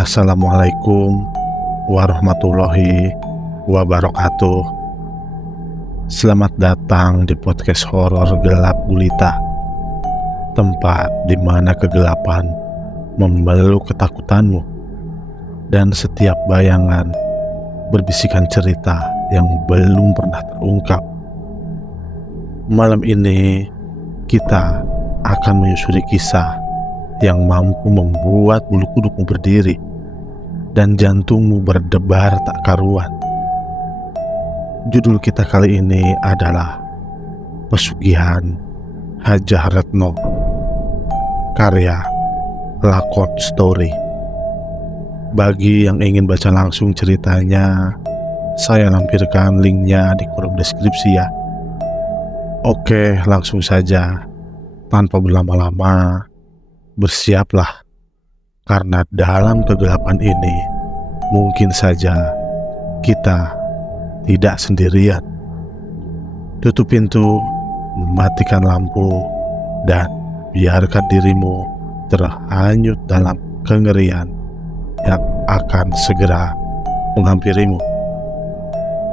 Assalamualaikum warahmatullahi wabarakatuh. Selamat datang di podcast horor gelap gulita, tempat di mana kegelapan memeluk ketakutanmu dan setiap bayangan berbisikan cerita yang belum pernah terungkap. Malam ini kita akan menyusuri kisah yang mampu membuat bulu kudukmu berdiri dan jantungmu berdebar tak karuan. Judul kita kali ini adalah Pesugihan Hajah Retno, karya Lakot Story. Bagi yang ingin baca langsung ceritanya, saya lampirkan linknya di kolom deskripsi ya. Oke, langsung saja. Tanpa berlama-lama, bersiaplah, karena dalam kegelapan ini mungkin saja kita tidak sendirian. Tutup pintu, matikan lampu, dan biarkan dirimu terhanyut dalam kengerian yang akan segera menghampirimu.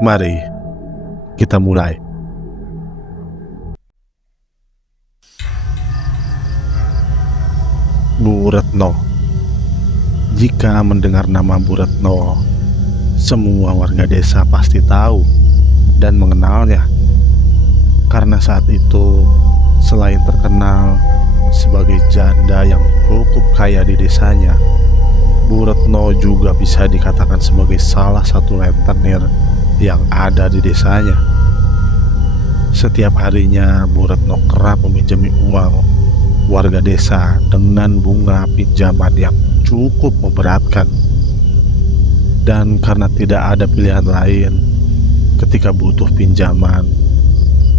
Mari kita mulai. Bu Retno. Jika mendengar nama Bu Retno, semua warga desa pasti tahu dan mengenalnya. Karena saat itu, selain terkenal sebagai janda yang cukup kaya di desanya, Bu Retno juga bisa dikatakan sebagai salah satu rentenir yang ada di desanya. Setiap harinya Bu Retno kerap meminjami uang warga desa dengan bunga pinjaman yang cukup memberatkan. Dan karena tidak ada pilihan lain ketika butuh pinjaman,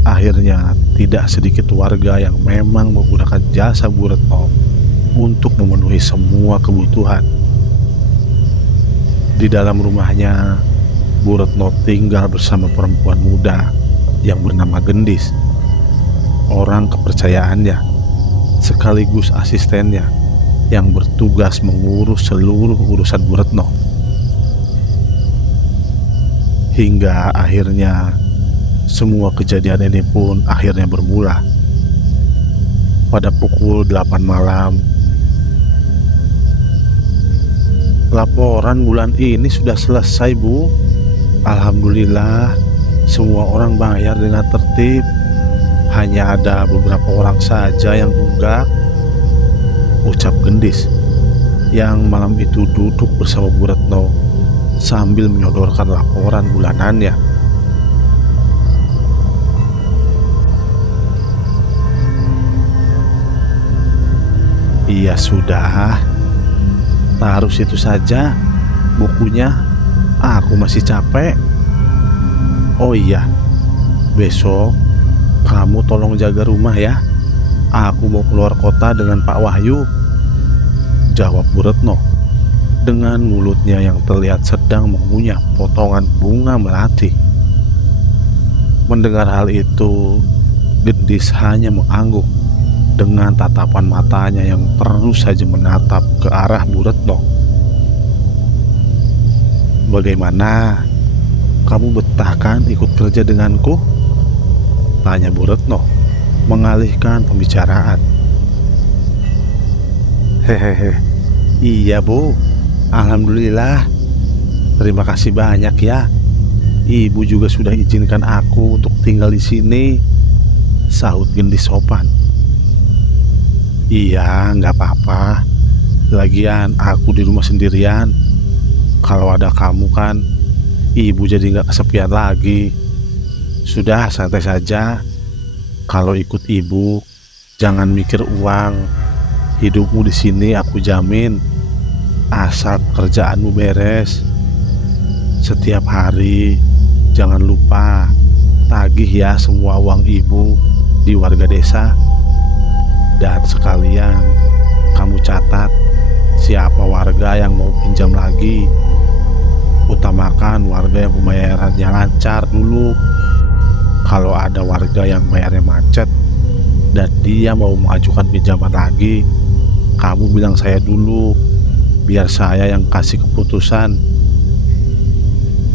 akhirnya tidak sedikit warga yang memang menggunakan jasa Bu Retno untuk memenuhi semua kebutuhan. Di dalam rumahnya, Bu Retno tinggal bersama perempuan muda yang bernama Gendis, orang kepercayaannya sekaligus asistennya yang bertugas mengurus seluruh urusan Bu Retno. Hingga akhirnya semua kejadian ini pun akhirnya bermula. Pada pukul 8 malam, laporan bulan ini sudah selesai, Bu. Alhamdulillah, semua orang bayar dengan tertib. Hanya ada beberapa orang saja yang nunggak, ucap Gendis yang malam itu duduk bersama Bu Retno sambil menyodorkan laporan bulanannya. Iya sudah, taruh situ saja bukunya, aku masih capek. Oh iya, besok kamu tolong jaga rumah ya. Aku mau keluar kota dengan Pak Wahyu, jawab Bu Retno dengan mulutnya yang terlihat sedang mengunyah potongan bunga melati. Mendengar hal itu, Gendis hanya mengangguk dengan tatapan matanya yang terus saja menatap ke arah Bu Retno. Bagaimana? Kamu betah kan ikut kerja denganku? Tanya Bu Retno mengalihkan pembicaraan. Hehehe, iya Bu, alhamdulillah. Terima kasih banyak ya. Ibu juga sudah izinkan aku untuk tinggal di sini, sahut Gendis sopan. Iya, nggak apa-apa. Lagian aku di rumah sendirian. Kalau ada kamu kan, ibu jadi nggak kesepian lagi. Sudah, santai saja. Kalau ikut ibu, jangan mikir uang. Hidupmu di sini aku jamin, asal pekerjaanmu beres. Setiap hari, jangan lupa tagih ya semua uang ibu di warga desa. Dan sekalian, kamu catat siapa warga yang mau pinjam lagi. Utamakan warga yang pembayarannya lancar dulu. Kalau ada warga yang bayarnya macet dan dia mau mengajukan pinjaman lagi, kamu bilang saya dulu. biar saya yang kasih keputusan.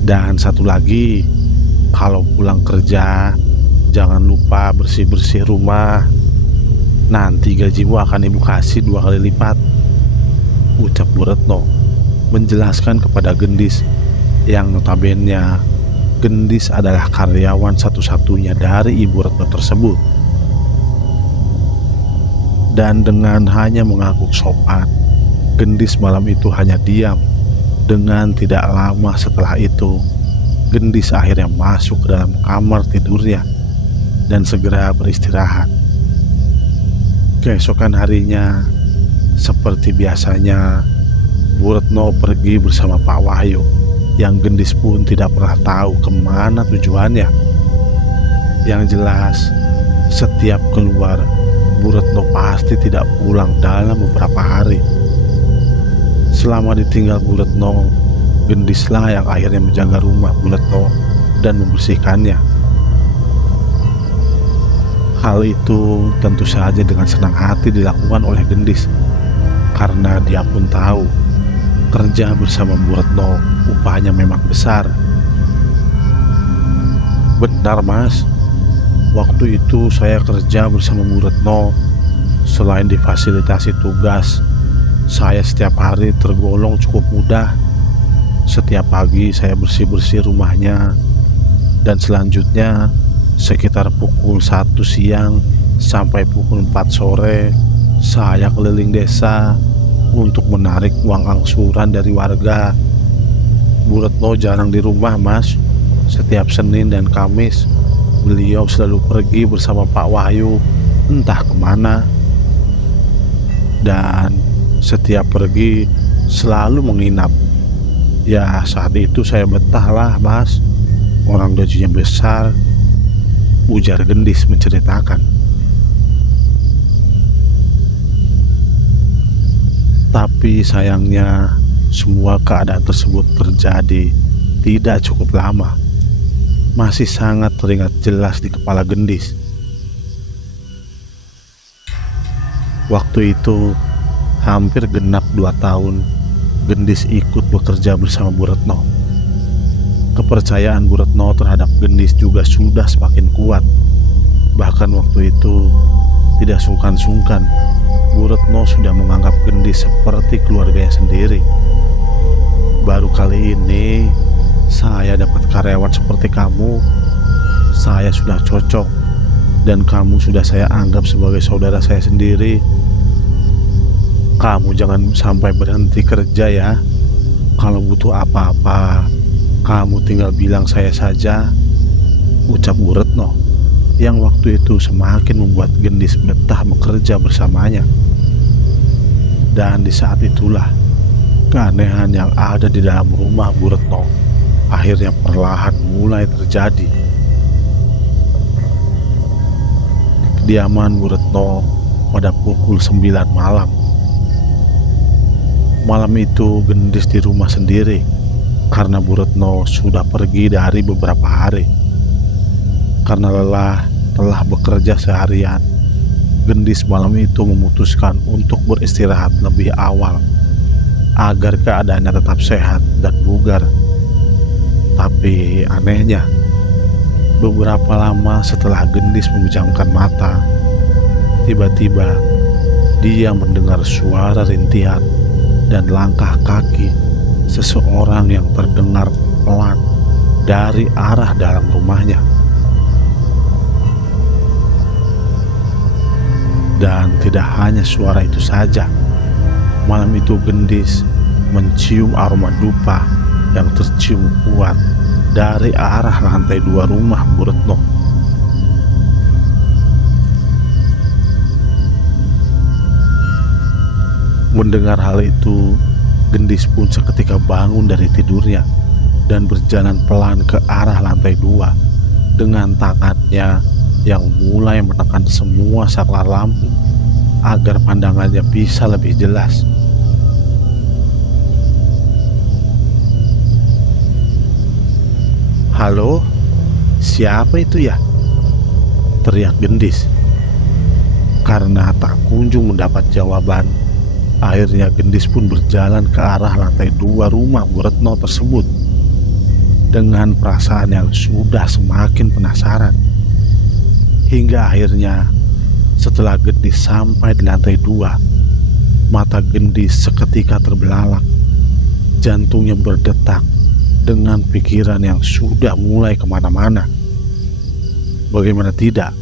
Dan satu lagi, kalau pulang kerja jangan lupa bersih-bersih rumah. Nanti gajimu akan ibu kasih 2 kali lipat, ucap Bu Retno menjelaskan kepada Gendis yang notabene Gendis adalah karyawan satu-satunya dari Ibu Retno tersebut. Dan dengan hanya mengangguk sopan, Gendis malam itu hanya diam. Dengan tidak lama setelah itu, Gendis akhirnya masuk ke dalam kamar tidurnya dan segera beristirahat. Keesokan harinya, seperti biasanya, Bu Retno pergi bersama Pak Wahyu, yang Gendis pun tidak pernah tahu kemana tujuannya. Yang jelas, setiap keluar, Bu Retno pasti tidak pulang dalam beberapa hari. Selama ditinggal Bu Retno, Gendislah yang akhirnya menjaga rumah Bu Retno dan membersihkannya. Hal itu tentu saja dengan senang hati dilakukan oleh Gendis, karena dia pun tahu kerja bersama Bu Retno upahnya memang besar. Benar Mas, waktu itu saya kerja bersama Bu Retno. Selain difasilitasi tugas, saya setiap hari tergolong cukup mudah. Setiap pagi saya bersih-bersih rumahnya, dan selanjutnya sekitar pukul 1 siang sampai pukul 4 sore saya keliling desa untuk menarik uang angsuran dari warga. Bu Retno jarang di rumah Mas. Setiap Senin dan Kamis beliau selalu pergi bersama Pak Wahyu entah kemana. Dan setiap pergi selalu menginap. Ya saat itu saya betah lah Mas, orang gajinya besar, ujar Gendis menceritakan. Tapi sayangnya semua keadaan tersebut terjadi tidak cukup lama. Masih sangat teringat jelas di kepala Gendis. Waktu itu hampir genap 2 tahun Gendis ikut bekerja bersama Bu Retno. Kepercayaan Bu Retno terhadap Gendis juga sudah semakin kuat. Bahkan waktu itu tidak sungkan-sungkan Bu Retno sudah menganggap Gendis seperti keluarganya sendiri. Baru kali ini saya dapat karyawan seperti kamu. Saya sudah cocok, dan kamu sudah saya anggap sebagai saudara saya sendiri. Kamu jangan sampai berhenti kerja ya. Kalau butuh apa-apa, kamu tinggal bilang saya saja, ucap Bu Retno, yang waktu itu semakin membuat Gendis betah bekerja bersamanya. Dan di saat itulah keanehan yang ada di dalam rumah Bu Retno akhirnya perlahan mulai terjadi. Di kediaman Bu Retno pada pukul 9 malam. Malam itu Gendis di rumah sendiri karena Bu Retno sudah pergi dari beberapa hari. Karena lelah telah bekerja seharian, Gendis malam itu memutuskan untuk beristirahat lebih awal agar keadaannya tetap sehat dan bugar. Tapi anehnya, beberapa lama setelah Gendis memejamkan mata, tiba-tiba dia mendengar suara rintihan dan langkah kaki seseorang yang terdengar pelan dari arah dalam rumahnya. Dan tidak hanya suara itu saja, malam itu Gendis mencium aroma dupa yang tercium kuat dari arah lantai 2 rumah Bu Retno. Mendengar hal itu, Gendis pun seketika bangun dari tidurnya dan berjalan pelan ke arah lantai 2 dengan tangannya yang mulai menekan semua saklar lampu agar pandangannya bisa lebih jelas. "Halo, siapa itu ya?" teriak Gendis. Karena tak kunjung mendapat jawaban, Akhirnya Gendis pun berjalan ke arah lantai 2 rumah Bu Retno tersebut dengan perasaan yang sudah semakin penasaran. Hingga akhirnya setelah Gendis sampai di lantai 2, mata Gendis seketika terbelalak. Jantungnya berdetak dengan pikiran yang sudah mulai kemana-mana. Bagaimana tidak,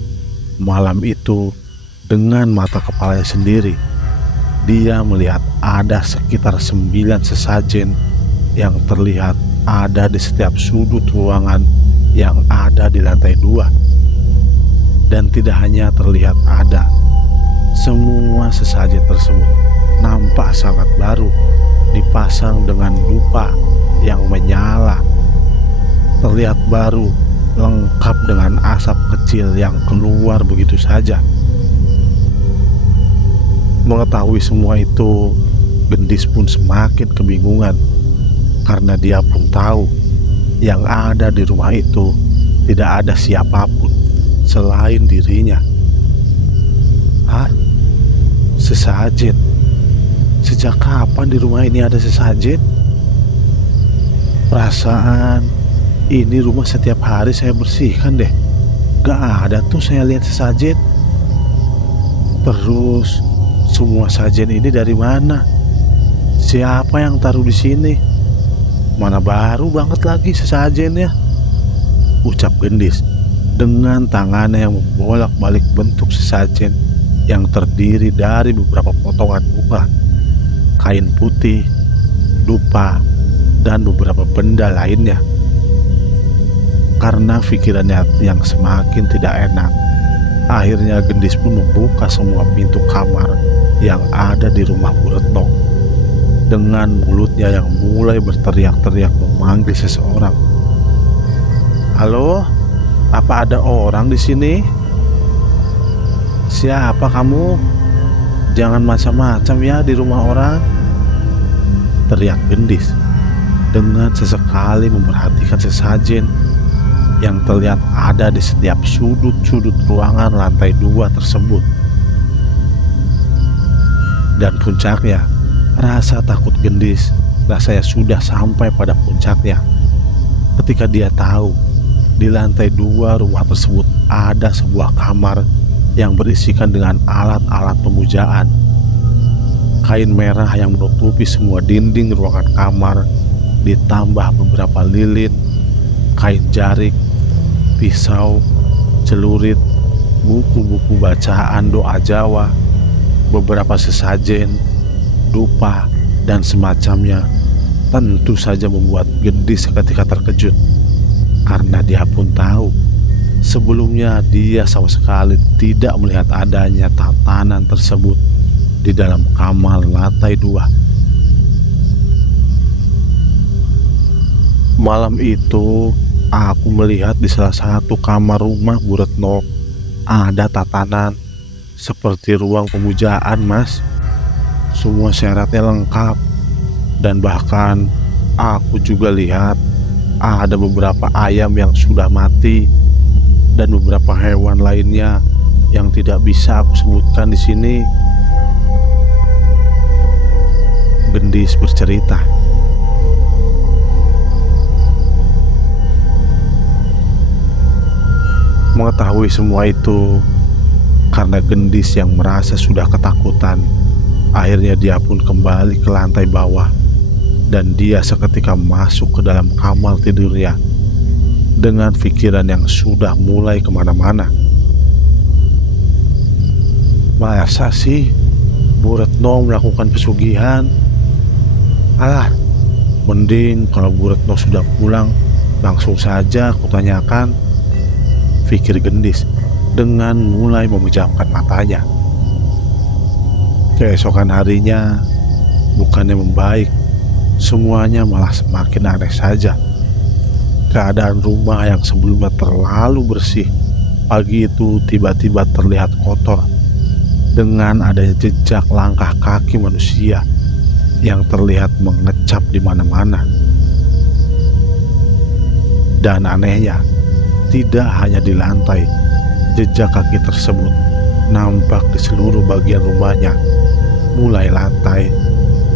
malam itu dengan mata kepalanya sendiri, dia melihat ada sekitar 9 sesajen yang terlihat ada di setiap sudut ruangan yang ada di lantai 2. Dan tidak hanya terlihat ada, semua sesajen tersebut nampak sangat baru, dipasang dengan dupa yang menyala. Terlihat baru, lengkap dengan asap kecil yang keluar begitu saja. Mengetahui semua itu, Gendis pun semakin kebingungan karena dia pun tahu yang ada di rumah itu tidak ada siapapun selain dirinya. Hah? Sesajen? Sejak kapan di rumah ini ada sesajen? Perasaan ini rumah setiap hari saya bersihkan deh. Gak ada tuh saya lihat sesajen. Terus semua sajen ini dari mana? Siapa yang taruh di sini? Mana baru banget lagi sesajennya, ucap Gendis dengan tangannya yang membolak-balik bentuk sesajen yang terdiri dari beberapa potongan bunga, kain putih, dupa, dan beberapa benda lainnya. Karena pikirannya yang semakin tidak enak, akhirnya Gendis pun membuka semua pintu kamar yang ada di rumah Bu Retno dengan mulutnya yang mulai berteriak-teriak memanggil seseorang. Halo, apa ada orang di sini? Siapa kamu? Jangan macam-macam ya di rumah orang, teriak Gendis dengan sesekali memperhatikan sesajen yang terlihat ada di setiap sudut-sudut ruangan lantai 2 tersebut. Dan puncaknya, rasa takut Gendis rasanya sudah sampai pada puncaknya ketika dia tahu di lantai 2 rumah tersebut ada sebuah kamar yang berisikan dengan alat-alat pemujaan. Kain merah yang menutupi semua dinding ruangan kamar, ditambah beberapa lilin, kain jarik, pisau, celurit, buku-buku bacaan doa Jawa, beberapa sesajen, dupa, dan semacamnya, tentu saja membuat Gendis seketika terkejut. Karena dia pun tahu sebelumnya dia sama sekali tidak melihat adanya tatanan tersebut di dalam kamar lantai 2. Malam itu aku melihat di salah satu kamar rumah Bu Retno ada tatanan seperti ruang pemujaan, Mas. Semua syaratnya lengkap. Dan bahkan aku juga lihat ada beberapa ayam yang sudah mati dan beberapa hewan lainnya yang tidak bisa aku sebutkan di sini. Gendis bercerita. Mengetahui semua itu, karena Gendis yang merasa sudah ketakutan, akhirnya dia pun kembali ke lantai bawah dan dia seketika masuk ke dalam kamar tidurnya dengan pikiran yang sudah mulai kemana-mana. Masa sih Bu Retno melakukan pesugihan? Alah, mending kalau Bu Retno sudah pulang langsung saja aku tanyakan, pikir Gendis dengan mulai memejamkan matanya. Keesokan harinya bukannya membaik, semuanya malah semakin aneh saja. Keadaan rumah yang sebelumnya terlalu bersih pagi itu tiba-tiba terlihat kotor dengan adanya jejak langkah kaki manusia yang terlihat mengecap di mana-mana. Dan anehnya, tidak hanya di lantai, jejak kaki tersebut nampak di seluruh bagian rumahnya, mulai lantai,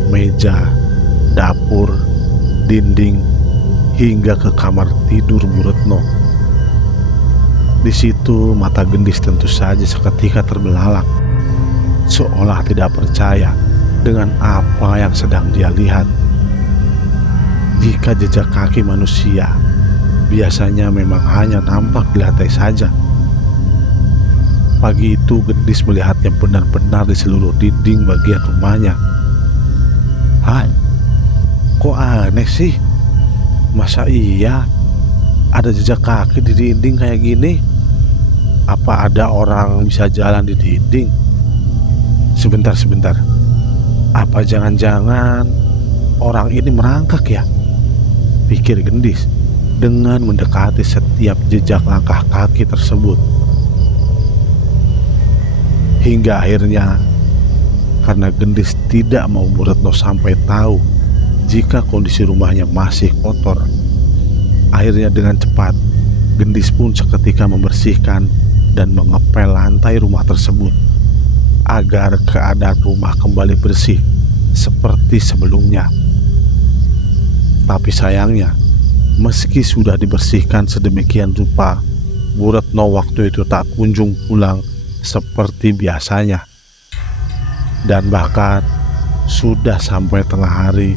meja, dapur, dinding, hingga ke kamar tidur Bu Retno. Di situ mata Gendis tentu saja seketika terbelalak, seolah tidak percaya dengan apa yang sedang dia lihat. Jika jejak kaki manusia biasanya memang hanya nampak di lantai saja, pagi itu Gendis melihatnya benar-benar di seluruh dinding bagian rumahnya. Hai, kok aneh sih? Masa iya ada jejak kaki di dinding kayak gini? Apa ada orang bisa jalan di dinding? Sebentar, apa jangan-jangan orang ini merangkak ya? Pikir Gendis dengan mendekati setiap jejak langkah kaki tersebut. Hingga akhirnya, karena Gendis tidak mau Bu Retno sampai tahu jika kondisi rumahnya masih kotor, akhirnya dengan cepat Gendis pun seketika membersihkan dan mengepel lantai rumah tersebut agar keadaan rumah kembali bersih seperti sebelumnya. Tapi sayangnya, meski sudah dibersihkan sedemikian rupa, Bu Retno waktu itu tak kunjung pulang seperti biasanya. Dan bahkan sudah sampai tengah hari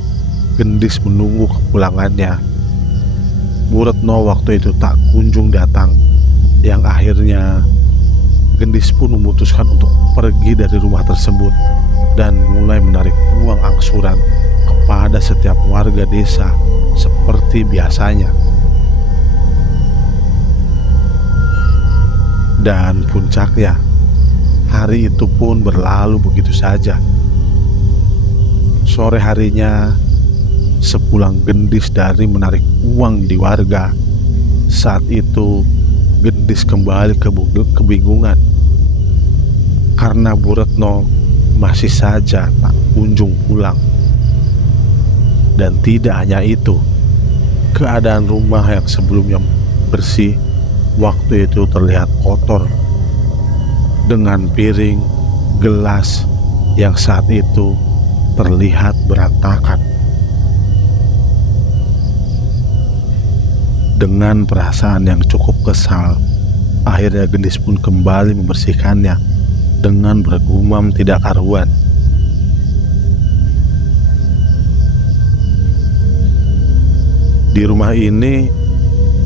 Gendis menunggu kepulangannya, Bu Retno waktu itu tak kunjung datang. Yang akhirnya Gendis pun memutuskan untuk pergi dari rumah tersebut dan mulai menarik uang angsuran kepada setiap warga desa seperti biasanya. Dan puncaknya, hari itu pun berlalu begitu saja. Sore harinya, sepulang Gendis dari menarik uang di warga, saat itu Gendis kembali kebingungan karena Bu Retno masih saja tak kunjung pulang. Dan tidak hanya itu, keadaan rumah yang sebelumnya bersih waktu itu terlihat kotor, dengan piring, gelas yang saat itu terlihat berantakan. Dengan perasaan yang cukup kesal, akhirnya Gendis pun kembali membersihkannya dengan bergumam tidak karuan. Di rumah ini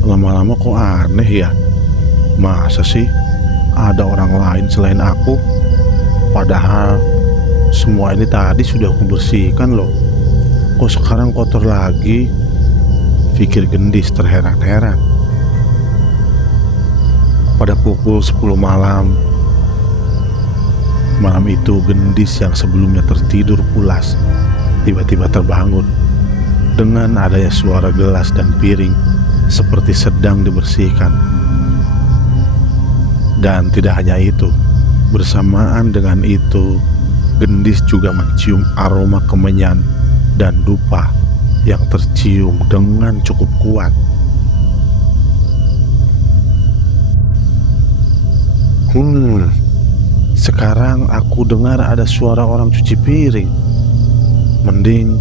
lama-lama kok aneh ya? Masa sih ada orang lain selain aku? Padahal semua ini tadi sudah aku bersihkan loh. Kok sekarang kotor lagi? Pikir Gendis terheran-heran. Pada pukul 10 malam itu Gendis yang sebelumnya tertidur pulas tiba-tiba terbangun dengan adanya suara gelas dan piring seperti sedang dibersihkan. Dan tidak hanya itu, bersamaan dengan itu Gendis juga mencium aroma kemenyan dan dupa yang tercium dengan cukup kuat. Sekarang aku dengar ada suara orang cuci piring. Mending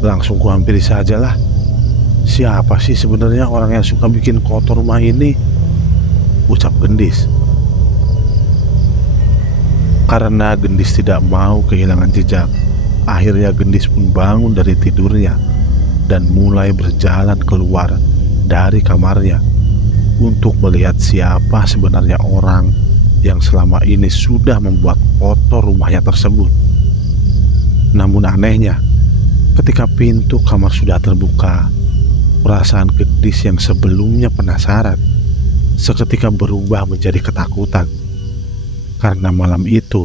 langsung kuhampiri sajalah. Siapa sih sebenarnya orang yang suka bikin kotor rumah ini? Ucap Gendis. Karena Gendis tidak mau kehilangan jejak, akhirnya Gendis pun bangun dari tidurnya dan mulai berjalan keluar dari kamarnya untuk melihat siapa sebenarnya orang yang selama ini sudah membuat kotor rumahnya tersebut. Namun anehnya, ketika pintu kamar sudah terbuka, perasaan Gendis yang sebelumnya penasaran seketika berubah menjadi ketakutan. Karena malam itu,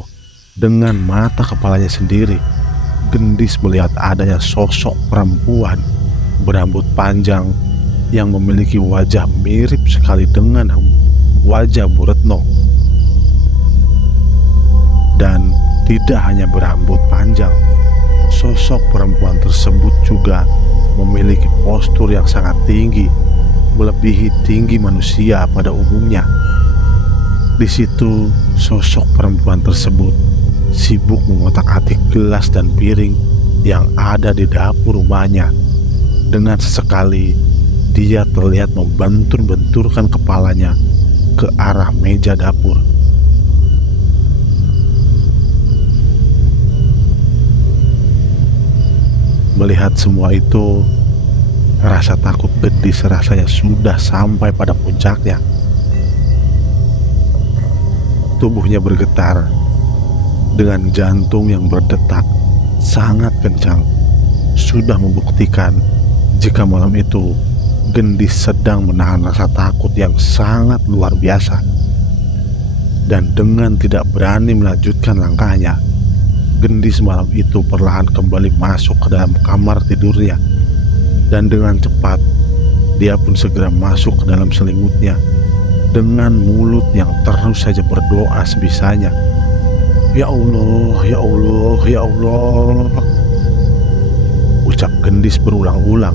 dengan mata kepalanya sendiri, Gendis melihat adanya sosok perempuan berambut panjang yang memiliki wajah mirip sekali dengan wajah Bu Retno. Dan tidak hanya berambut panjang, sosok perempuan tersebut juga memiliki postur yang sangat tinggi, melebihi tinggi manusia pada umumnya. Di situ sosok perempuan tersebut sibuk mengotak-atik gelas dan piring yang ada di dapur rumahnya. Dengan sesekali dia terlihat membentur-benturkan kepalanya ke arah meja dapur. Melihat semua itu, rasa takut Gendis rasanya sudah sampai pada puncaknya. Tubuhnya bergetar dengan jantung yang berdetak sangat kencang, sudah membuktikan jika malam itu Gendis sedang menahan rasa takut yang sangat luar biasa. Dan dengan tidak berani melanjutkan langkahnya, Gendis malam itu perlahan kembali masuk ke dalam kamar tidurnya. Dan dengan cepat dia pun segera masuk ke dalam selimutnya dengan mulut yang terus saja berdoa sebisanya. Ya Allah, ya Allah, ya Allah, ucap Gendis berulang-ulang.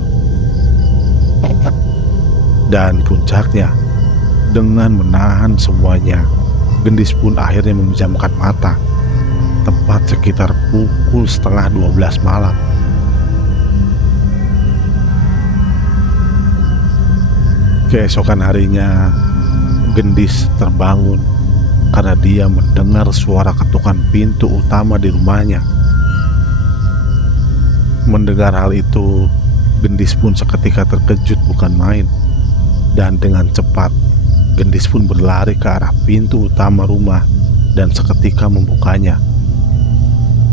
Dan puncaknya, dengan menahan semuanya, Gendis pun akhirnya memejamkan mata tepat sekitar pukul setengah 12 malam. Keesokan harinya, Gendis terbangun karena dia mendengar suara ketukan pintu utama di rumahnya. Mendengar hal itu, Gendis pun seketika terkejut bukan main. Dan dengan cepat, Gendis pun berlari ke arah pintu utama rumah dan seketika membukanya.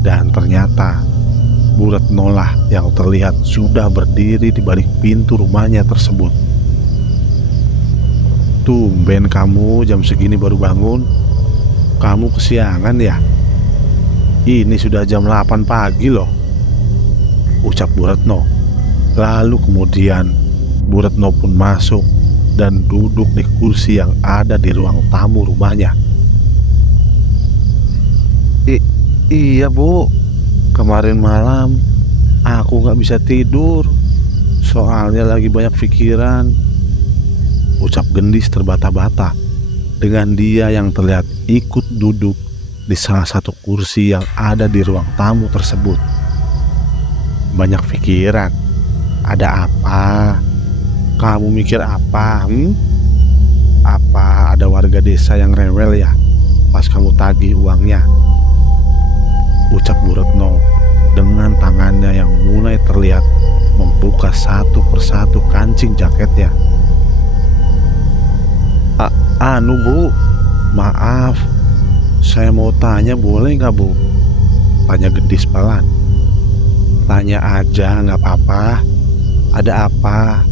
Dan ternyata Bu Retno lah yang terlihat sudah berdiri di balik pintu rumahnya tersebut. Tumben kamu jam segini baru bangun. Kamu kesiangan ya? Ini sudah jam 8 pagi loh, ucap Bu Retno. Lalu kemudian Bu Retno pun masuk dan duduk di kursi yang ada di ruang tamu rumahnya. Iya Bu, kemarin malam aku gak bisa tidur, soalnya lagi banyak pikiran, ucap Gendis terbata-bata dengan dia yang terlihat ikut duduk di salah satu kursi yang ada di ruang tamu tersebut. Banyak pikiran? Ada apa? Kamu mikir apa? Apa ada warga desa yang rewel ya pas kamu tagih uangnya? Ucap Bu Retno dengan tangannya yang mulai terlihat membuka satu persatu kancing jaketnya. Anu Bu, maaf, saya mau tanya boleh nggak Bu? Tanya Gendis pelan. Tanya aja nggak apa-apa. Ada apa?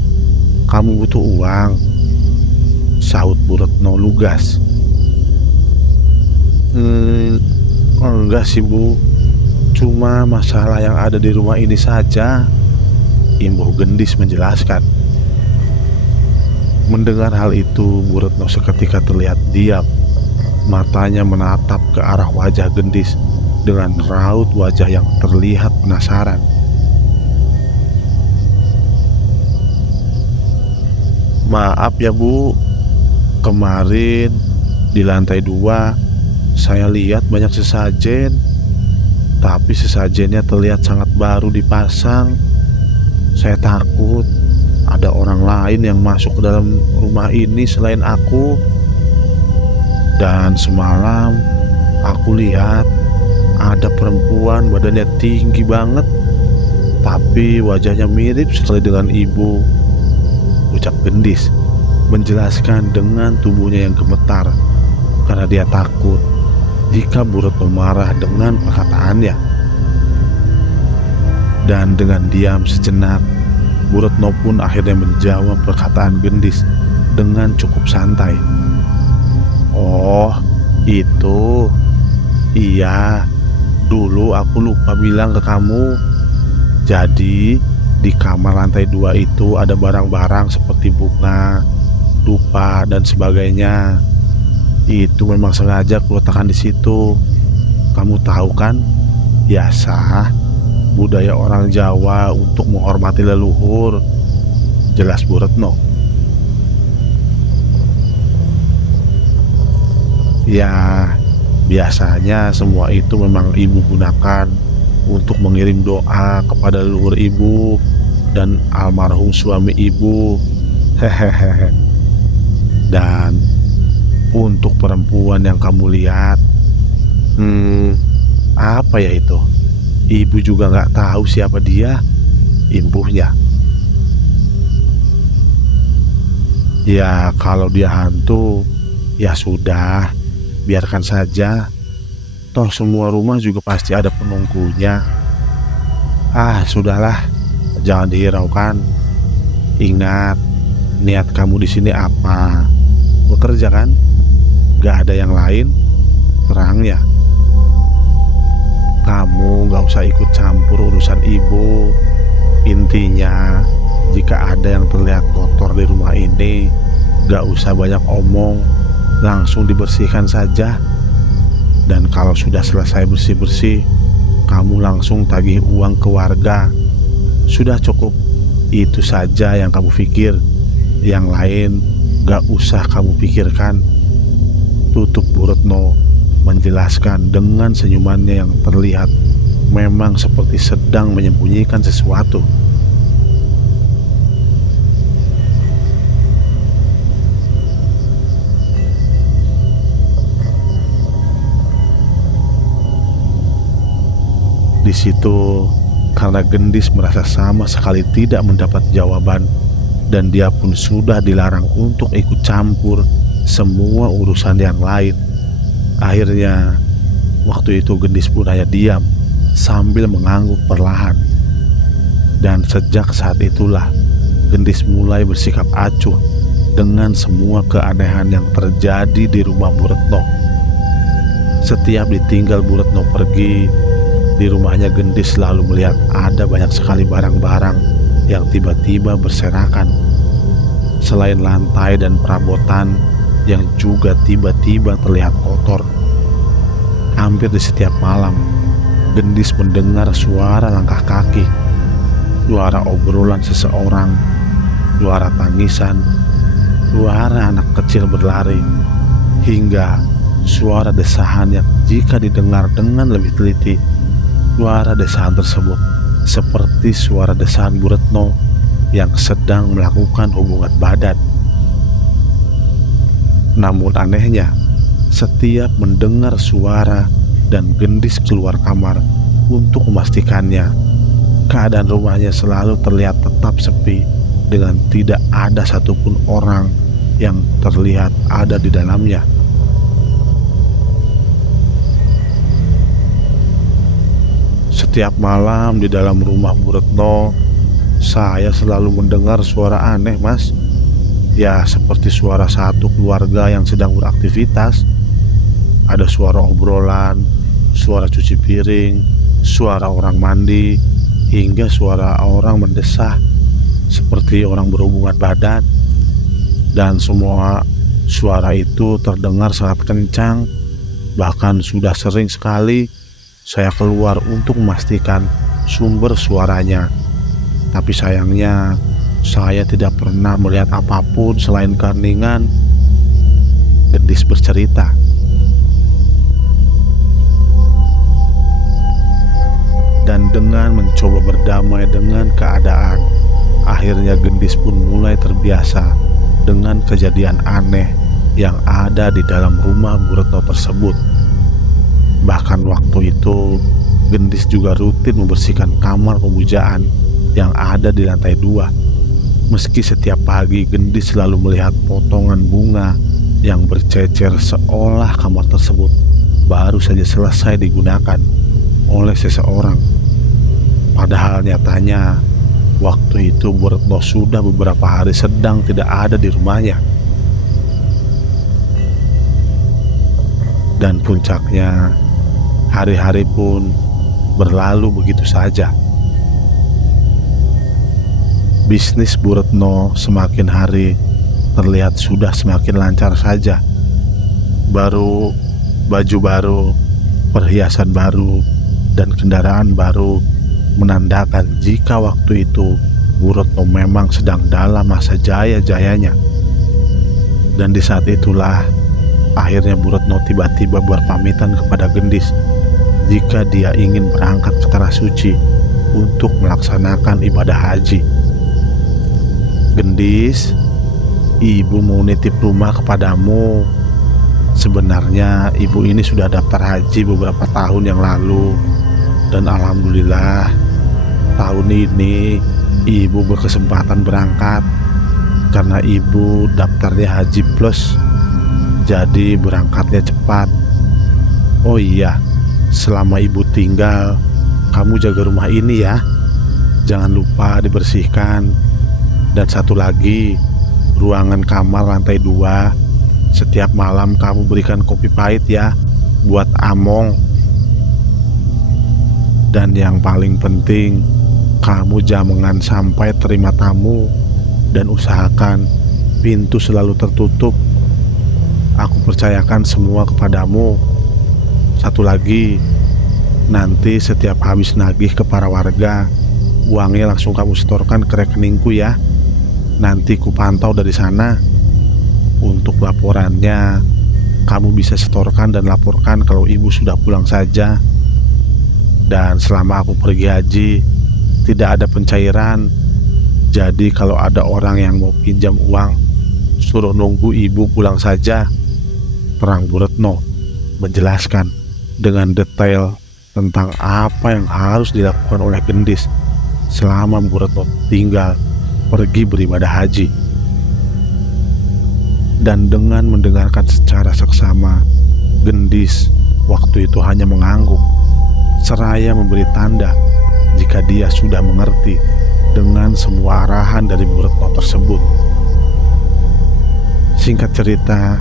Kamu butuh uang? Sahut Bu Retno lugas. Enggak sih Bu, cuma masalah yang ada di rumah ini saja, imbuh Gendis menjelaskan. Mendengar hal itu, Bu Retno seketika terlihat diam. Matanya menatap ke arah wajah Gendis dengan raut wajah yang terlihat penasaran. Maaf ya Bu, kemarin di lantai 2 saya lihat banyak sesajen, tapi sesajennya terlihat sangat baru dipasang. Saya takut ada orang lain yang masuk ke dalam rumah ini selain aku. Dan semalam aku lihat ada perempuan badannya tinggi banget, tapi wajahnya mirip sekali dengan ibu, ucap Gendis menjelaskan dengan tubuhnya yang gemetar karena dia takut jika Bu Retno marah dengan perkataannya. Dan dengan diam sejenak, Bu Retno pun akhirnya menjawab perkataan Gendis dengan cukup santai. Oh, itu. Iya, dulu aku lupa bilang ke kamu. Jadi, di kamar lantai 2 itu ada barang-barang seperti bunga, dupa, dan sebagainya. Itu memang sengaja kuletakkan di situ. Kamu tahu kan, biasa budaya orang Jawa untuk menghormati leluhur, jelas Bu Retno. Ya, Biasanya semua itu memang ibu gunakan untuk mengirim doa kepada leluhur ibu dan almarhum suami ibu. Hehehe. Dan untuk perempuan yang kamu lihat, hmm, apa ya itu? Ibu juga nggak tahu siapa dia, impuhnya. Ya kalau dia hantu, ya sudah, biarkan saja. Toh semua rumah juga pasti ada penunggunya. Ah, sudahlah, jangan dihiraukan. Ingat, niat kamu di sini apa? Bekerja kan? Gak ada yang lain? Terang ya. Kamu gak usah ikut campur urusan ibu. Intinya, jika ada yang terlihat kotor di rumah ini, gak usah banyak omong, langsung dibersihkan saja. Dan kalau sudah selesai bersih-bersih, kamu langsung tagih uang ke warga. Sudah cukup, itu saja yang kamu pikir. Yang lain gak usah kamu pikirkan. Tutup Bu Retno menjelaskan dengan senyumannya yang terlihat memang seperti sedang menyembunyikan sesuatu. Di situ, karena Gendis merasa sama sekali tidak mendapat jawaban, dan dia pun sudah dilarang untuk ikut campur semua urusan yang lain. Akhirnya, waktu itu Gendis pun hanya diam sambil mengangguk perlahan. Dan sejak saat itulah, Gendis mulai bersikap acuh dengan semua keanehan yang terjadi di rumah Bu Retno. Setiap ditinggal Bu Retno pergi, di rumahnya Gendis selalu melihat ada banyak sekali barang-barang yang tiba-tiba berserakan. Selain lantai dan perabotan yang juga tiba-tiba terlihat kotor. Hampir di setiap malam, Gendis mendengar suara langkah kaki, suara obrolan seseorang, suara tangisan, suara anak kecil berlari, hingga suara desahan yang jika didengar dengan lebih teliti, suara desahan tersebut seperti suara desahan Bu Retno yang sedang melakukan hubungan badan. Namun anehnya, setiap mendengar suara dan Gendis keluar kamar untuk memastikannya, keadaan rumahnya selalu terlihat tetap sepi dengan tidak ada satupun orang yang terlihat ada di dalamnya. Setiap malam di dalam rumah Bu Retno, saya selalu mendengar suara aneh, Mas. Ya, seperti suara satu keluarga yang sedang beraktivitas. Ada suara obrolan, suara cuci piring, suara orang mandi, hingga suara orang mendesah seperti orang berhubungan badan. Dan semua suara itu terdengar sangat kencang. Bahkan sudah sering sekali saya keluar untuk memastikan sumber suaranya. Tapi sayangnya saya tidak pernah melihat apapun selain keheningan. Gendis bercerita. Dan dengan mencoba berdamai dengan keadaan, akhirnya Gendis pun mulai terbiasa dengan kejadian aneh yang ada di dalam rumah Bu Retno tersebut. Bahkan waktu itu, Gendis juga rutin membersihkan kamar pemujaan yang ada di lantai 2. Meski setiap pagi Gendis selalu melihat potongan bunga yang bercecer seolah kamar tersebut baru saja selesai digunakan oleh seseorang. Padahal nyatanya, waktu itu Bu Retno sudah beberapa hari sedang tidak ada di rumahnya. Dan puncaknya, hari-hari pun berlalu begitu saja. Bisnis Bu Retno semakin hari terlihat sudah semakin lancar saja. Baru baju baru, perhiasan baru, dan kendaraan baru menandakan jika waktu itu Bu Retno memang sedang dalam masa jaya-jayanya. Dan di saat itulah Akhirnya Bu Retno tiba-tiba berpamitan kepada Gendis jika dia ingin berangkat ke Tanah Suci untuk melaksanakan ibadah haji. "Gendis, ibu mau nitip rumah kepadamu. Sebenarnya ibu ini sudah daftar haji beberapa tahun yang lalu, dan alhamdulillah tahun ini ibu berkesempatan berangkat karena ibu daftarnya haji plus, jadi berangkatnya cepat. Oh iya, selama ibu tinggal, kamu jaga rumah ini ya. Jangan lupa dibersihkan. Dan satu lagi, ruangan kamar lantai 2, setiap malam kamu berikan kopi pahit ya buat Among. Dan yang paling penting, kamu jangan sampai terima tamu, dan usahakan pintu selalu tertutup. Aku percayakan semua kepadamu. Satu lagi, nanti setiap habis nagih ke para warga, uangnya langsung kamu setorkan ke rekeningku ya. Nanti ku pantau dari sana. Untuk laporannya, kamu bisa setorkan dan laporkan kalau ibu sudah pulang saja. Dan selama aku pergi haji, tidak ada pencairan. Jadi kalau ada orang yang mau pinjam uang, suruh nunggu ibu pulang saja." Terang Bu Retno menjelaskan dengan detail tentang apa yang harus dilakukan oleh Gendis selama Bu Retno tinggal pergi beribadah haji. Dan dengan mendengarkan secara seksama, Gendis waktu itu hanya mengangguk seraya memberi tanda jika dia sudah mengerti dengan semua arahan dari Bu Retno tersebut. Singkat cerita,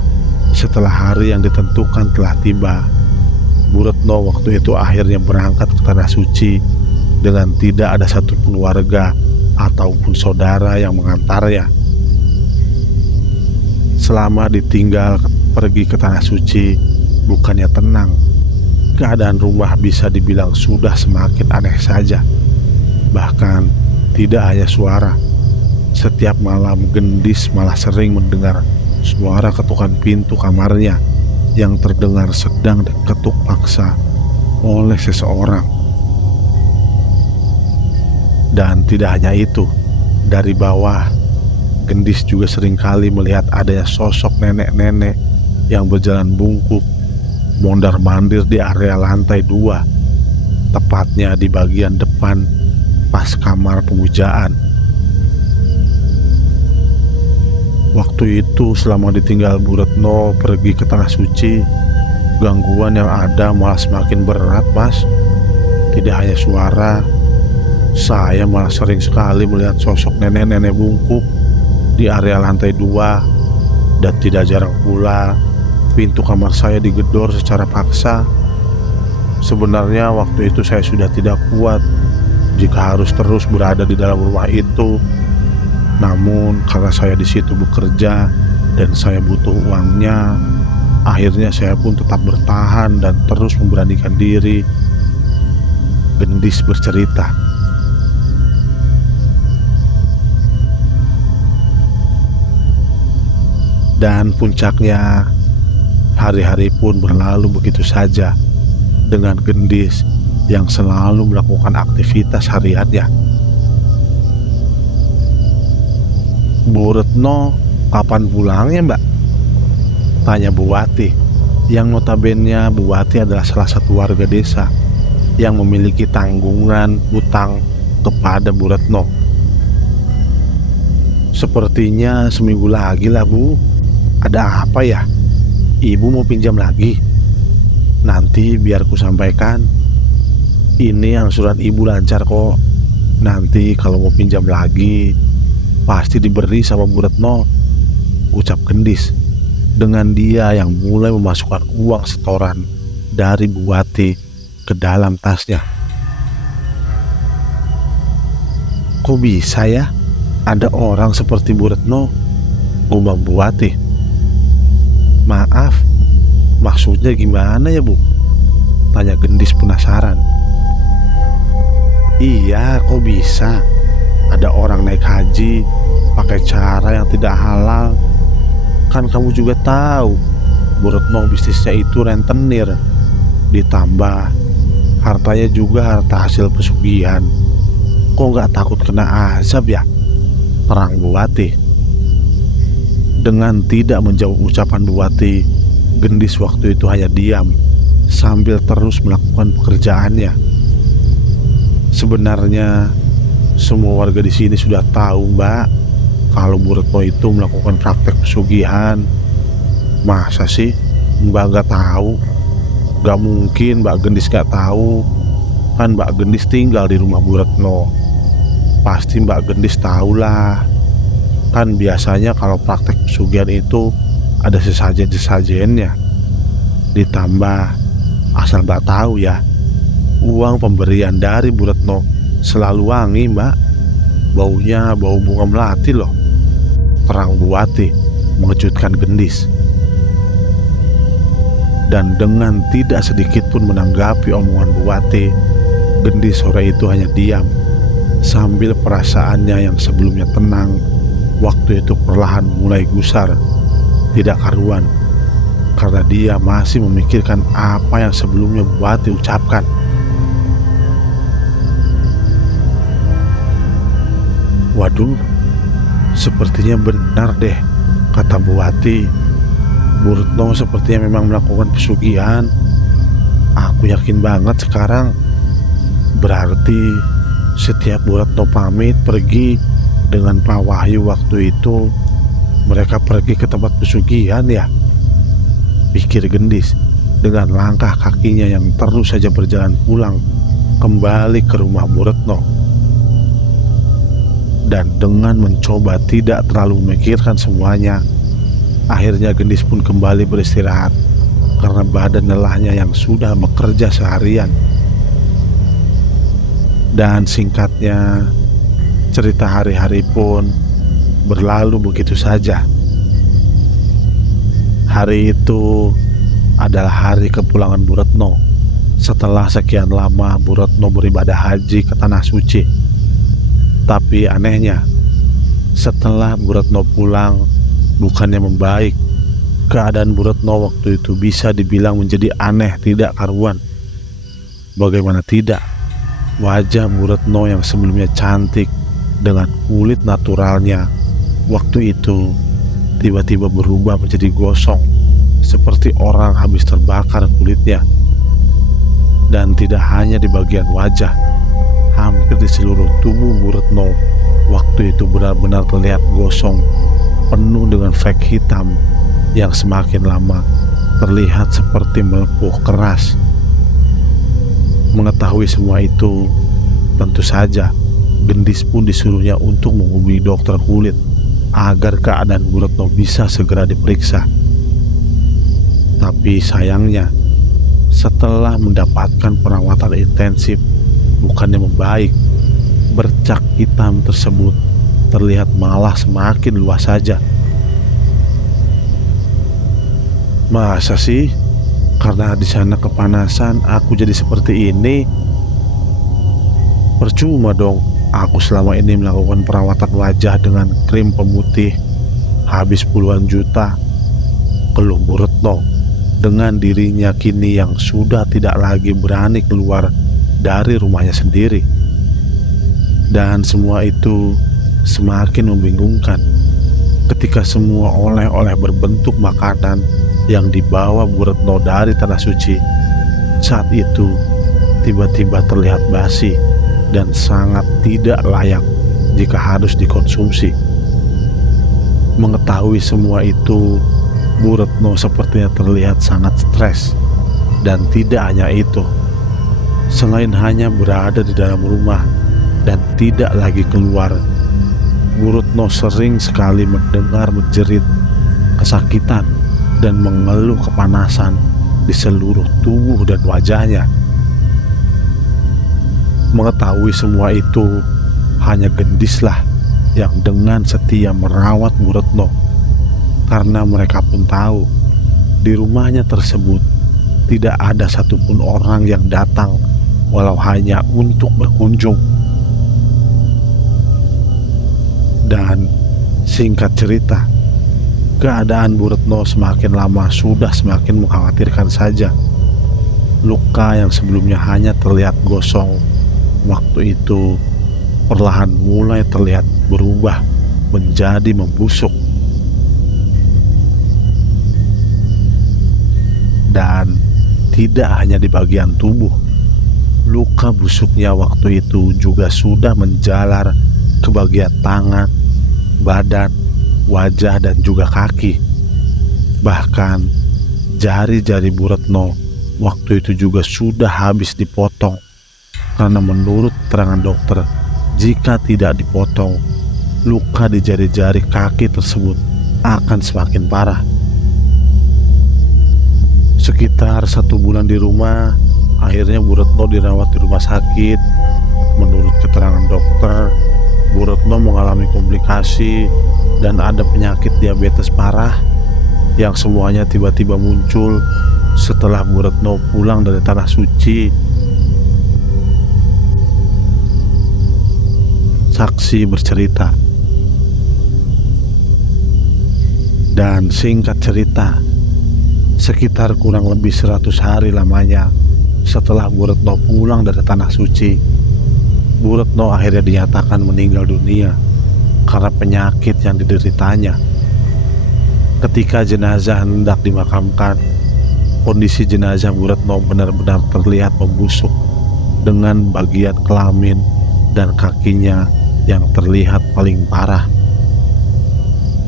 setelah hari yang ditentukan telah tiba, Bu Retno waktu itu akhirnya berangkat ke Tanah Suci dengan tidak ada satupun warga ataupun saudara yang mengantarnya. Selama ditinggal pergi ke Tanah Suci, bukannya tenang, keadaan rumah bisa dibilang sudah semakin aneh saja. Bahkan tidak hanya suara, setiap malam Gendis malah sering mendengar suara ketukan pintu kamarnya yang terdengar sedang diketuk paksa oleh seseorang. Dan tidak hanya itu, dari bawah Gendis juga seringkali melihat adanya sosok nenek-nenek yang berjalan bungkuk mondar-mandir di area lantai 2, tepatnya di bagian depan pas kamar pemujaan. Waktu itu selama ditinggal Bu Retno pergi ke Tanah Suci, gangguan yang ada malah semakin berat, Mas. Tidak hanya suara, saya malah sering sekali melihat sosok nenek-nenek bungkuk di area lantai 2. Dan tidak jarang pula pintu kamar saya digedor secara paksa. Sebenarnya waktu itu saya sudah tidak kuat jika harus terus berada di dalam rumah itu. Namun karena saya di situ bekerja dan saya butuh uangnya, akhirnya saya pun tetap bertahan dan terus memberanikan diri. Gendis bercerita. Dan puncaknya, hari-hari pun berlalu begitu saja dengan Gendis yang selalu melakukan aktivitas hariannya. "Bu Retno kapan pulangnya, Mbak?" tanya Bu Wati, yang notabene Bu Wati adalah salah satu warga desa yang memiliki tanggungan utang kepada Bu Retno. "Sepertinya seminggu lagi lah, Bu. Ada apa ya? Ibu mau pinjam lagi? Nanti biar ku sampaikan. Ini angsuran ibu lancar kok. Nanti kalau mau pinjam lagi pasti diberi sama Bu Retno," ucap Gendis dengan dia yang mulai memasukkan uang setoran dari Bu Wati ke dalam tasnya. "Kok bisa ya ada orang seperti Bu Retno?" gumam Bu Wati. "Maaf, maksudnya gimana ya, Bu?" tanya Gendis penasaran. "Iya, kok bisa ada orang naik haji pakai cara yang tidak halal? Kan kamu juga tahu Bu Retno bisnisnya itu rentenir, ditambah hartanya juga harta hasil pesugihan. Kok nggak takut kena azab ya? Terang Buati. Dengan tidak menjawab ucapan Buati, Gendis waktu itu hanya diam sambil terus melakukan pekerjaannya. Sebenarnya semua warga di sini sudah tahu, Mbak, kalau Bu Retno itu melakukan praktek pesugihan. Masa sih Mbak nggak tahu? Gak mungkin Mbak Gendis gak tahu. Kan Mbak Gendis tinggal di rumah Bu Retno. Pasti Mbak Gendis tahulah. Kan biasanya kalau praktek pesugihan itu ada sesajen-sesajennya. Ditambah, asal Mbak tahu ya, uang pemberian dari Bu Retno selalu wangi, Mbak. Baunya bau bunga melati loh. Terang Buati mengejutkan Gendis. Dan dengan tidak sedikit pun menanggapi omongan Buati, Gendis sore itu hanya diam sambil perasaannya yang sebelumnya tenang waktu itu perlahan mulai gusar, tidak karuan, karena dia masih memikirkan apa yang sebelumnya Buati ucapkan. Waduh, sepertinya benar deh kata Buati. Bu Retno sepertinya memang melakukan pesugihan. Aku yakin banget sekarang. Berarti setiap Bu Retno pamit pergi dengan Pak Wahyu waktu itu, mereka pergi ke tempat pesugihan ya, pikir Gendis dengan langkah kakinya yang terus saja berjalan pulang kembali ke rumah Bu Retno. Dan dengan mencoba tidak terlalu memikirkan semuanya, akhirnya Gendis pun kembali beristirahat karena badan lelahnya yang sudah bekerja seharian. Dan singkatnya, cerita hari-hari pun berlalu begitu saja. Hari itu adalah hari kepulangan Bu Retno setelah sekian lama Bu Retno beribadah haji ke Tanah Suci. Tapi anehnya, setelah Bu Retno pulang, bukannya membaik, keadaan Bu Retno waktu itu bisa dibilang menjadi aneh tidak karuan. Bagaimana tidak, wajah Bu Retno yang sebelumnya cantik dengan kulit naturalnya waktu itu tiba-tiba berubah menjadi gosong, seperti orang habis terbakar kulitnya. Dan tidak hanya di bagian wajah, hampir di seluruh tubuh Bu Retno waktu itu benar-benar terlihat gosong, penuh dengan flek hitam yang semakin lama terlihat seperti melepuh keras. Mengetahui semua itu, tentu saja Gendis pun disuruhnya untuk menghubungi dokter kulit agar keadaan Bu Retno bisa segera diperiksa. Tapi sayangnya, setelah mendapatkan perawatan intensif, bukannya membaik, bercak hitam tersebut terlihat malah semakin luas saja. Masa sih karena di sana kepanasan aku jadi seperti ini? Percuma dong aku selama ini melakukan perawatan wajah dengan krim pemutih habis puluhan juta, keluh Bu Retno dengan dirinya kini yang sudah tidak lagi berani keluar dari rumahnya sendiri. Dan semua itu semakin membingungkan ketika semua oleh-oleh berbentuk makanan yang dibawa Bu Retno dari Tanah Suci saat itu tiba-tiba terlihat basi dan sangat tidak layak jika harus dikonsumsi. Mengetahui semua itu, Bu Retno sepertinya terlihat sangat stres. Dan tidak hanya itu, selain hanya berada di dalam rumah dan tidak lagi keluar, Bu Retno sering sekali mendengar menjerit kesakitan dan mengeluh kepanasan di seluruh tubuh dan wajahnya. Mengetahui semua itu, hanya Gendislah yang dengan setia merawat Bu Retno, karena mereka pun tahu di rumahnya tersebut tidak ada satupun orang yang datang walau hanya untuk berkunjung. Dan singkat cerita, Keadaan Bu Retno semakin lama sudah semakin mengkhawatirkan saja. Luka yang sebelumnya hanya terlihat gosong, waktu itu perlahan mulai terlihat berubah menjadi membusuk. Dan tidak hanya di bagian tubuh, luka busuknya waktu itu juga sudah menjalar ke bagian tangan, badan, wajah, dan juga kaki. Bahkan jari-jari Bu Retno waktu itu juga sudah habis dipotong, karena menurut keterangan dokter, jika tidak dipotong, luka di jari-jari kaki tersebut akan semakin parah. Sekitar 1 bulan di rumah, akhirnya Bu Retno dirawat di rumah sakit. Menurut keterangan dokter, Bu Retno mengalami komplikasi dan ada penyakit diabetes parah yang semuanya tiba-tiba muncul setelah Bu Retno pulang dari Tanah Suci. Saksi bercerita, dan singkat cerita, sekitar kurang lebih 100 hari lamanya setelah Bu Retno pulang dari Tanah Suci, Bu Retno akhirnya dinyatakan meninggal dunia karena penyakit yang dideritanya. Ketika jenazah hendak dimakamkan, kondisi jenazah Bu Retno benar-benar terlihat membusuk dengan bagian kelamin dan kakinya yang terlihat paling parah.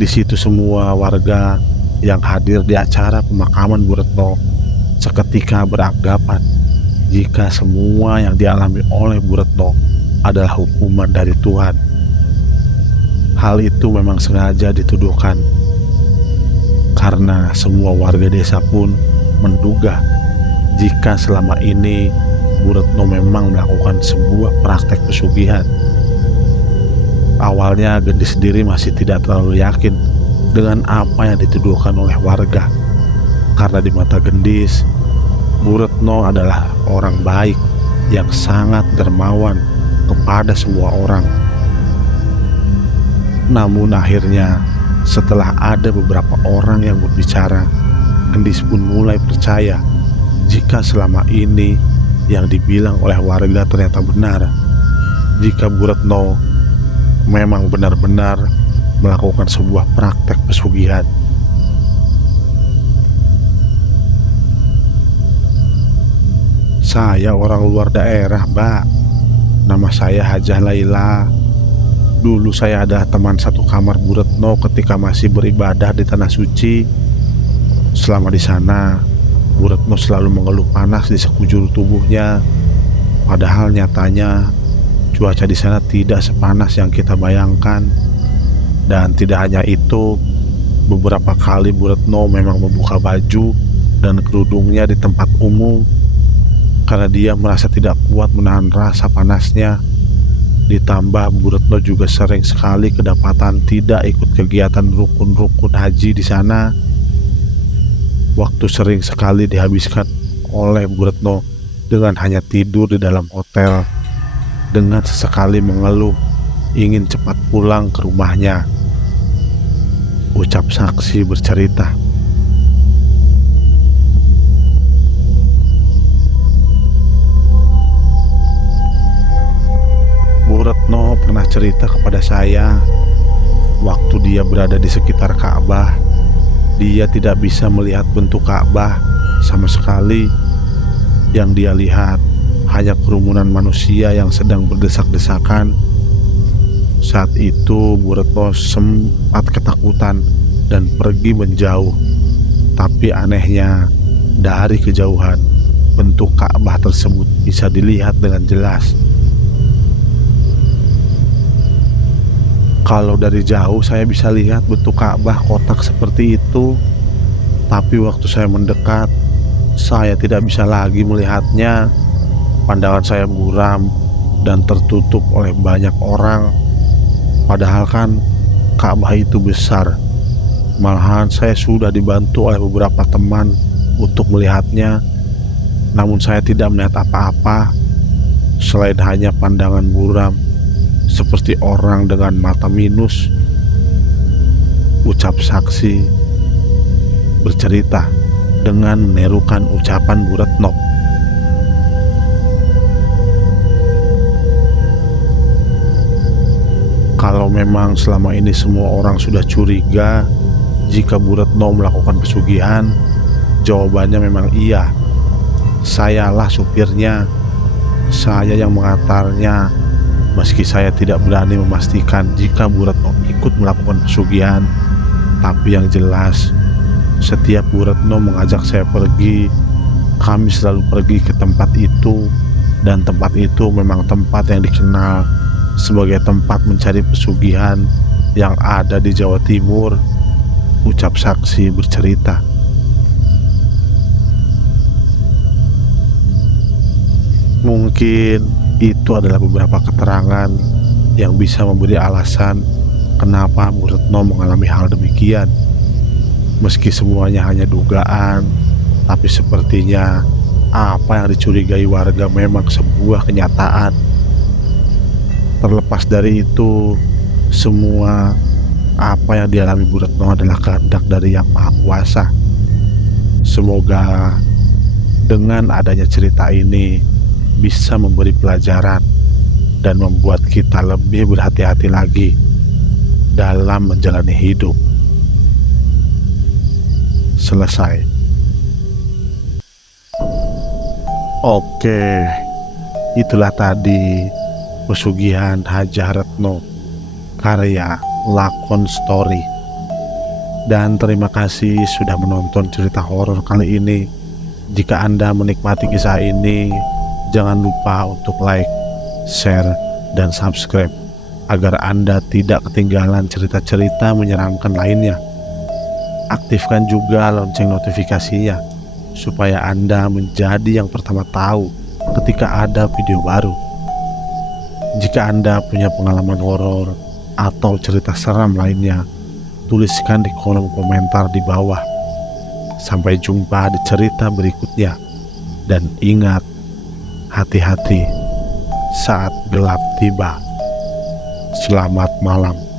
Di situ semua warga yang hadir di acara pemakaman Bu Retno seketika beranggapan jika semua yang dialami oleh Bu Retno adalah hukuman dari Tuhan. Hal itu memang sengaja dituduhkan, karena semua warga desa pun menduga jika selama ini Bu Retno memang melakukan sebuah praktek pesugihan. Awalnya Gendis sendiri masih tidak terlalu yakin dengan apa yang dituduhkan oleh warga, karena di mata Gendis, Bu Retno adalah orang baik yang sangat dermawan kepada semua orang. Namun akhirnya setelah ada beberapa orang yang berbicara, Gendis pun mulai percaya jika selama ini yang dibilang oleh warga ternyata benar, jika Bu Retno memang benar-benar melakukan sebuah praktek pesugihan. Saya orang luar daerah, Mbak. Nama saya Hajah Laila. Dulu saya adalah teman satu kamar Bu Retno ketika masih beribadah di Tanah Suci. Selama di sana, Bu Retno selalu mengeluh panas di sekujur tubuhnya. Padahal nyatanya cuaca di sana tidak sepanas yang kita bayangkan. Dan tidak hanya itu, beberapa kali Bu Retno memang membuka baju dan kerudungnya di tempat umum karena dia merasa tidak kuat menahan rasa panasnya. Ditambah Bu Retno juga sering sekali kedapatan tidak ikut kegiatan rukun-rukun haji di sana. Waktu sering sekali dihabiskan oleh Bu Retno dengan hanya tidur di dalam hotel, dengan sesekali mengeluh ingin cepat pulang ke rumahnya. Ucap saksi bercerita. Bu Retno pernah cerita kepada saya, waktu dia berada di sekitar Ka'bah, dia tidak bisa melihat bentuk Ka'bah sama sekali. Yang dia lihat hanya kerumunan manusia yang sedang berdesak-desakan. Saat itu Bu Retno sempat ketakutan dan pergi menjauh. Tapi anehnya, dari kejauhan bentuk Ka'bah tersebut bisa dilihat dengan jelas. Kalau dari jauh saya bisa lihat bentuk Ka'bah kotak seperti itu. Tapi waktu saya mendekat, saya tidak bisa lagi melihatnya. Pandangan saya buram dan tertutup oleh banyak orang. Padahal kan Ka'bah itu besar. Malahan saya sudah dibantu oleh beberapa teman untuk melihatnya. Namun saya tidak melihat apa-apa selain hanya pandangan buram, seperti orang dengan mata minus. Ucap saksi bercerita dengan menirukan ucapan Bu Retno. Kalau memang selama ini semua orang sudah curiga jika Bu Retno melakukan pesugihan, jawabannya memang iya. Sayalah supirnya, saya yang mengantarnya. Meski saya tidak berani memastikan jika Bu Retno ikut melakukan pesugihan, tapi yang jelas setiap Bu Retno mengajak saya pergi, kami selalu pergi ke tempat itu. Dan tempat itu memang tempat yang dikenal sebagai tempat mencari pesugihan yang ada di Jawa Timur. Ucap saksi bercerita. Mungkin itu adalah beberapa keterangan yang bisa memberi alasan kenapa Bu Retno mengalami hal demikian. Meski semuanya hanya dugaan, tapi sepertinya apa yang dicurigai warga memang sebuah kenyataan. Terlepas dari itu, semua apa yang dialami Bu Retno adalah kehendak dari Yang Maha Kuasa. Semoga dengan adanya cerita ini bisa memberi pelajaran dan membuat kita lebih berhati-hati lagi dalam menjalani hidup. Selesai. Oke, itulah tadi pesugihan Hajah Retno karya Lakon Story. Dan terima kasih sudah menonton cerita horor kali ini. Jika Anda menikmati kisah ini, jangan lupa untuk like, share, dan subscribe agar Anda tidak ketinggalan cerita-cerita menyeramkan lainnya. Aktifkan juga lonceng notifikasinya supaya Anda menjadi yang pertama tahu ketika ada video baru. Jika Anda punya pengalaman horor atau cerita seram lainnya, tuliskan di kolom komentar di bawah. Sampai jumpa di cerita berikutnya. Dan ingat, hati-hati saat gelap tiba. Selamat malam.